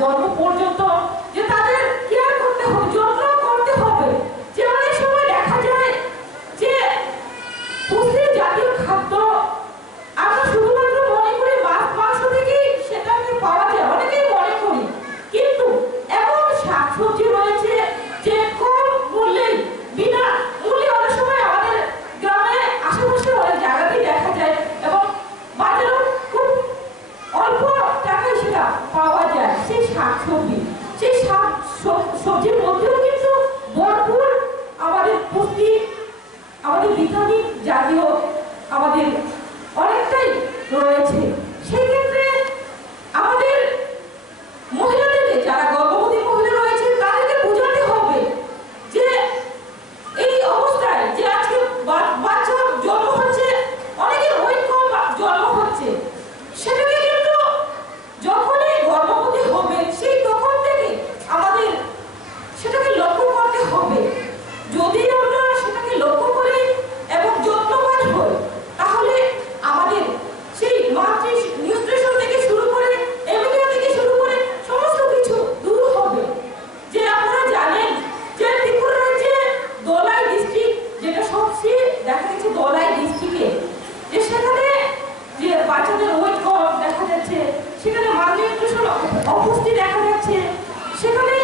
জন্ম পর্যন্ত যে তাদের কেয়ার করতে হবে, যত্ন করতে হবে। যে অনেক সময় দেখা যায় যে পুষ্টি জাতীয় খাদ্য আমরা শুধুমাত্র মনে করি মাছ মাংস থেকেই সেটাকে পাওয়া যায়, অনেকেই মনে করি, কিন্তু এমন শাকসবজি রয়েছে যে কম মূল্যে বিনা মূল্যে অনেক সময় আমাদের গ্রামে আশেপাশে অনেক জায়গাতেই দেখা যায় এবং বাজারেও খুব অল্প টাকায় সেটা পাওয়া যায়। সেই শাকসবজি, সেই শাক সবজির মধ্যেও কিন্তু ভরপুর আমাদের পুষ্টি, আমাদের ভিটামিন জাতীয় আমাদের অনেকটাই রয়েছে। সেই ক্ষেত্রে আমাদের মহিলাদেরকে, যারা গর্ভবতী মহিলা রয়েছে, তাদেরকে বোঝাতে হবে যে এই অবস্থায় যে আজকে বাচ্চা জন্ম হচ্ছে, অনেকের ওয়েট কম জন্ম হচ্ছে, সেটাকে কিন্তু যখনই গর্ভবতী হবে সেই তখন থেকে আমাদের সেটাকে লক্ষ্য করতে হবে। যদি আমরা সেটাকে লক্ষ্য করি এবং যত্নবান হই, তাহলে আমাদের সেই মাতৃ নিউট্রিশন থেকে শুরু করে এমিনিয়া থেকে শুরু করে সমস্ত কিছু দূর হবে। যে আপনারা জানেন যে ত্রিপুরা রাজ্যে দলাই ডিস্ট্রিক্ট, যেটা সবচেয়ে দেখা গেছে দলাই ডিস্ট্রিক্টে, যে সেখানে যে বাচ্চাদের ওয়েট কম দেখা যাচ্ছে, সেখানে মালনিউট্রিশন অপুষ্টি দেখা যাচ্ছে, সেখানে